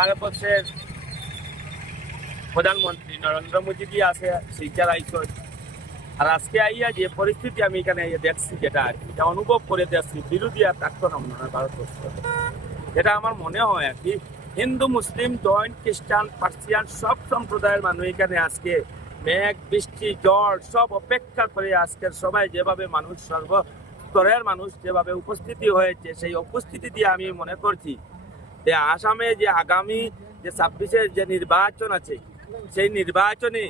ভারতবর্ষের প্রধানমন্ত্রী নরেন্দ্র মোদী আছে শিলচর আইসন। আর আজকে আইয়া যে পরিস্থিতি আমি এখানে দেখছি, যেটা এটা অনুভব করে দেখছি, বিরোধী আর প্রাক্তন ভারতবর্ষ, যেটা আমার মনে হয় আর কি, হিন্দু মুসলিম জৈন খ্রিস্টান পার্সিয়ান সব সম্প্রদায়ের মানুষ এখানে আজকে মেঘ বৃষ্টি ঝড় সব অপেক্ষা করে আজকের সবাই যেভাবে মানুষ সর্বস্তরের মানুষ যেভাবে উপস্থিতি হয়েছে, সেই উপস্থিতি দিয়ে আমি মনে করছি যে আসামে যে আগামী যে 26-এর যে নির্বাচন আছে, সেই নির্বাচনে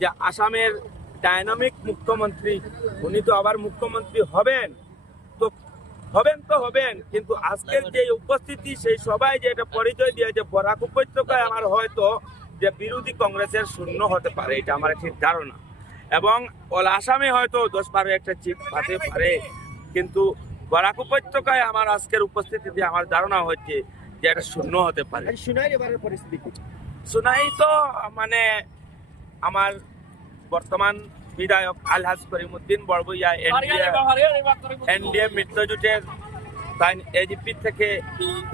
যে আসামের ডাইনামিক মুখ্যমন্ত্রী, উনি তো আবার মুখ্যমন্ত্রী হবেন, কিন্তু আজকের যে উপস্থিতি সেই সবাই যে এটা পরিচয় দিয়েছে বরাক উপত্যকায় আমার হয়তো যে বিরোধী কংগ্রেসের শূন্য হতে পারে, এটা আমার ঠিক ধারণা। এবং অল আসামে হয়তো 10-12 একটা চিট পাতে পারে, কিন্তু বরাক উপত্যকায় আমার আজকের উপস্থিতিতে আমার ধারণা হচ্ছে যে এটা শূন্য হতে পারে। সুনাই তো মানে আমার বর্তমান বিধায়ক আলহাজ করিমউদ্দিন বড়ভূঁইয়া এনডিএ মিত্রজোটের এজিপি থেকে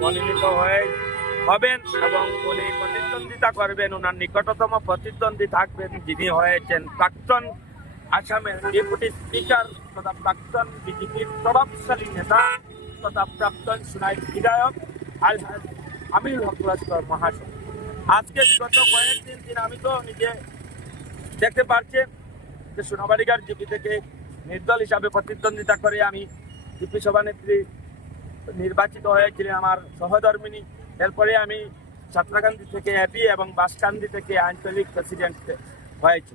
মনোনীত হবেন এবং উনি প্রতিদ্বন্দ্বিতা করবেন। ওনার নিকটতম প্রতিদ্বন্দ্বী থাকবেন যিনি হয়েছেন প্রাক্তন আসামের ডেপুটি স্পিকার তথা প্রাক্তন বিজেপির প্রভাবশালী নেতা তথা প্রাক্তন সুনাই বিধায়ক আলহাজ আমিনুল হক লস্কর মহাশয়। আজকে বিগত কয়েকদিন আমি তো নিজে দেখতে পাচ্ছি যে সোনাবাড়িঘাট জিপি থেকে নির্দল হিসাবে প্রতিদ্বন্দ্বিতা করে আমি জিপি সভানেত্রী নির্বাচিত হয়েছিলেন আমার সহধর্মিনী। এরপরে আমি সাঁতরাকান্দি থেকে এপি এবং বাঁশকান্দি থেকে আঞ্চলিক প্রেসিডেন্ট হয়েছি।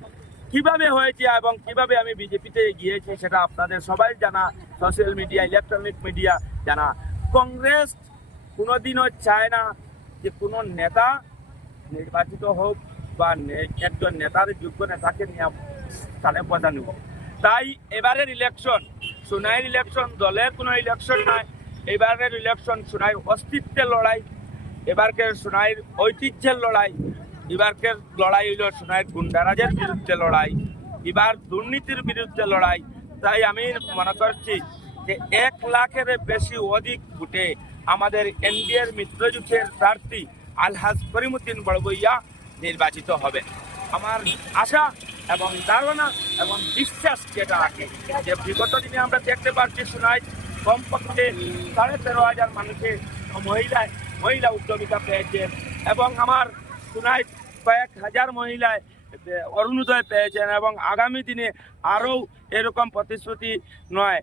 কিভাবে হয়েছে এবং কিভাবে আমি বিজেপিতে গিয়েছি সেটা আপনাদের সবাই জানা, সোশ্যাল মিডিয়া ইলেকট্রনিক মিডিয়া জানা। কংগ্রেস কোনোদিনও চায় না যে কোনো নেতা নির্বাচিত হোক বা একজন নেতার যোগ্য নেতাকে নিয়ে স্থানে পৌঁছানো হোক। তাই এবারের ইলেকশন সোনাইয়ের ইলেকশন দলের কোনো ইলেকশন নয়, এবারের ইলেকশন সোনাইয়ের অস্তিত্বের লড়াই, এবারকের সোনাইয়ের ঐতিহ্যের লড়াই, এবারকের লড়াই হইল সোনাইয়ের গুন্ডারাজের বিরুদ্ধে লড়াই, এবার দুর্নীতির বিরুদ্ধে লড়াই। তাই আমি মনে করছি যে 1 লাখের বেশি অধিক ভোটে আমাদের এনডিএর মিত্রজোটের প্রার্থী আলহাজ করিমউদ্দিন বড়ভূঁইয়া নির্বাচিত হবে। আমার আশা এবং ধারণা এবং বিশ্বাস যেটা আছে যে বিগত দিনে আমরা দেখতে পাচ্ছি সোনাই কমপক্ষে 13,500 মানুষের মহিলা উদ্যমিতা পেয়েছে এবং আমার সোনাই কয়েক হাজার মহিলায় অরুণোদয় পেয়েছেন এবং আগামী দিনে আরও এরকম প্রতিশ্রুতি নয়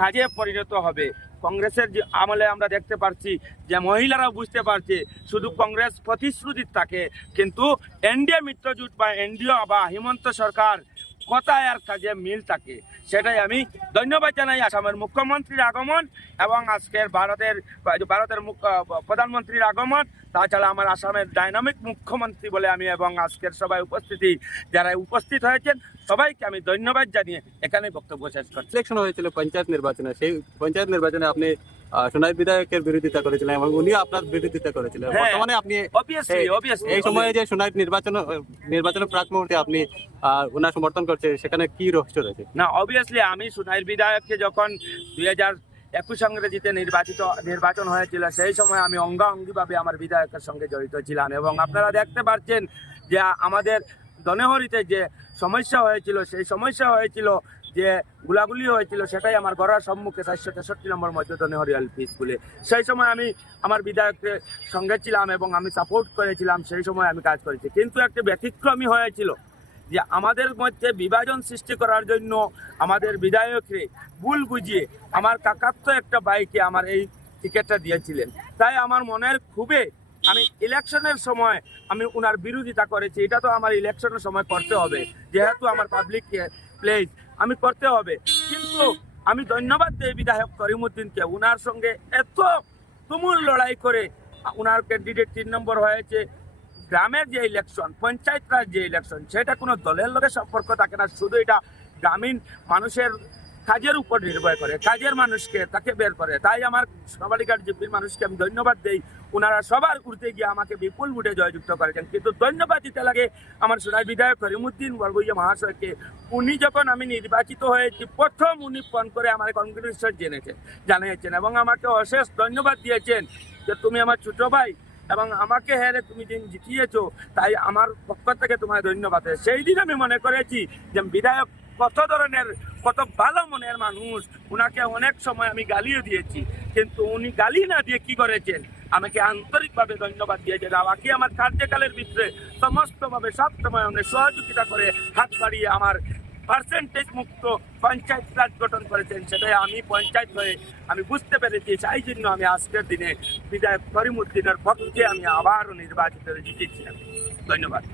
কাজে পরিণত হবে। কংগ্রেসের যে আমলে আমরা দেখতে পাচ্ছি যে মহিলারাও বুঝতে পারছে শুধু কংগ্রেস প্রতিশ্রুতি থাকে, কিন্তু এনডিএ মিত্রজোট বা এনডিও বা হিমন্ত সরকার কথায় আর কাজে মিল থাকে। সেটাই আমি ধন্যবাদ জানাই আসামের মুখ্যমন্ত্রীর আগমন এবং আজকের ভারতের প্রধানমন্ত্রীর আগমন, তাছাড়া আমার আসামের ডাইনামিক মুখ্যমন্ত্রী বলে আমি এবং আজকের সবাই যারা উপস্থিত হয়েছেন সবাইকে আমি ধন্যবাদ জানিয়ে এখানে বক্তব্য শেষ করছি। ইলেকশন হয়েছিল পঞ্চায়েত নির্বাচনে, সেই পঞ্চায়েত নির্বাচনে আপনি সোনাই বিধায়কের বিরোধিতা করেছিলেন এবং উনিও আপনার বিরোধিতা করেছিলেন। বর্তমানে আপনি এই সময়ে যে সোনাই নির্বাচনের প্রাক মুহূর্তে আপনি ওনার সমর্থন করছে, সেখানে কি রহস্য রয়েছে? না, অবভিয়াসলি আমি সোনাইয়ের বিধায়ককে যখন 2021 ইংরেজিতে নির্বাচন হয়েছিল সেই সময় আমি অঙ্গাঅঙ্গিভাবে আমার বিধায়কের সঙ্গে জড়িত ছিলাম এবং আপনারা দেখতে পাচ্ছেন যে আমাদের দনেহরিতে যে সমস্যা হয়েছিল সেই সমস্যা হয়েছিল যে গুলাগুলি হয়েছিল, সেটাই আমার ঘরের সম্মুখে 463 নম্বর মধ্য দনেহরি এলপি স্কুলে। সেই সময় আমি আমার বিধায়কের সঙ্গে ছিলাম এবং আমি সাপোর্ট করেছিলাম, সেই সময় আমি কাজ করেছি। কিন্তু একটা ব্যতিক্রমী হয়েছিল যে আমাদের মধ্যে বিভাজন সৃষ্টি করার জন্য আমাদের বিধায়ককে ভুল বুঝিয়ে আমার কাকাত্ব একটা ভাইকে আমার এই টিকিটটা দিয়েছিলেন। তাই আমার মনের খুবই আমি ইলেকশনের সময় আমি ওনার বিরোধিতা করেছি। এটা তো আমার ইলেকশনের সময় করতে হবে, যেহেতু আমার পাবলিক প্লেস আমি করতে হবে। কিন্তু আমি ধন্যবাদ দিই বিধায়ক করিমউদ্দিনকে, ওনার সঙ্গে এত তুমুল লড়াই করে ওনার ক্যান্ডিডেট 3 নম্বর হয়েছে। গ্রামের যে ইলেকশন, পঞ্চায়েত রাজ যে ইলেকশন, সেটা কোনো দলের লগে সম্পর্ক থাকে না, শুধু এটা গ্রামীণ মানুষের কাজের উপর নির্ভর করে, কাজের মানুষকে তাকে বের করে। তাই আমার সোনাবাড়িঘাট জিপির মানুষকে আমি ধন্যবাদ দেই, ওনারা সবার উঠতে গিয়ে আমাকে বিপুল ভোটে জয়যুক্ত করেছেন। কিন্তু ধন্যবাদ দিতে লাগে আমার সোনাই বিধায়ক করিমউদ্দিন বড়ভূঁইয়া মহাশয়কে। উনি যখন আমি নির্বাচিত হয়েছি প্রথম উনি ফোন করে আমার কংগ্রেচুলেশন জানিয়েছেন এবং আমাকে অশেষ ধন্যবাদ দিয়েছেন যে তুমি আমার ছোট ভাই, এবং আমাকে হেরে তুমি দিন জিতিয়েছো, তাই আমার পক্ষ থেকে তোমায় ধন্যবাদ। সেই দিন আমি মনে করেছি যে বিধায়ক কত ধরনের, কত ভালো মনের মানুষ, উনাকে অনেক সময় আমি গালিও দিয়েছি, কিন্তু উনি গালি না দিয়ে কি করেছেন, আমাকে আন্তরিকভাবে ধন্যবাদ দিয়েছেন। আমাকে আমার কার্যকালের ভিতরে সমস্তভাবে সব সময় উনি সহযোগিতা করে হাত বাড়িয়ে আমার পার্সেন্টেজ মুক্ত পঞ্চায়েত রাজ গঠন করেছেন। সেটাই আমি পঞ্চায়েত হয়ে আমি বুঝতে পেরেছি, সেই জন্য আমি আজকের দিনে বিধায়ক করিমউদ্দিনের পক্ষে আমি আবারও নির্বাচিত জিতেছি। ধন্যবাদ।